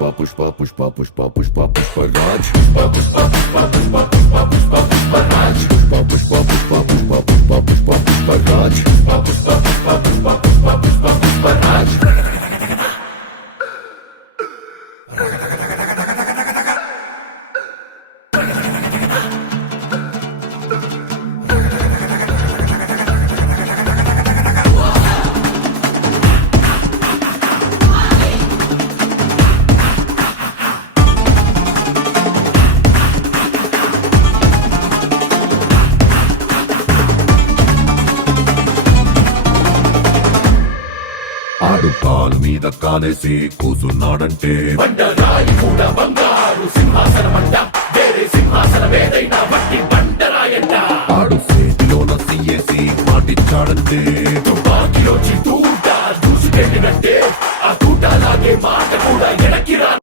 పుష్ప పుష్ప పుష్ప పుష్ప పుష్ప పుష్పరాజ్ పుష్ప పుష్ప పుష్ప పుష్ప పుష్ప పుష్ప పుష్పరాజ్ పుష్ప పుష్ప పుష్ప పుష్ప పుష్ప పుష్ప పుష్పరాజ్ పుష్ప పుష్ప పుష్ప పుష్ప పుష్ప పుష్ప పుష్పరాజ్ ఆడు కాలు మీద కాలేసి కూసున్నాడంటే బండరాయి కూడా బంగారు సింహాసనమంట వేరే సింహాసనమేదైనా వట్టి బండరాయంట ఆడు చేతిలోన సియేసి మాటిచ్చాడంటే తుపాకిలోచి దూట దూసుకెళ్ళినట్టే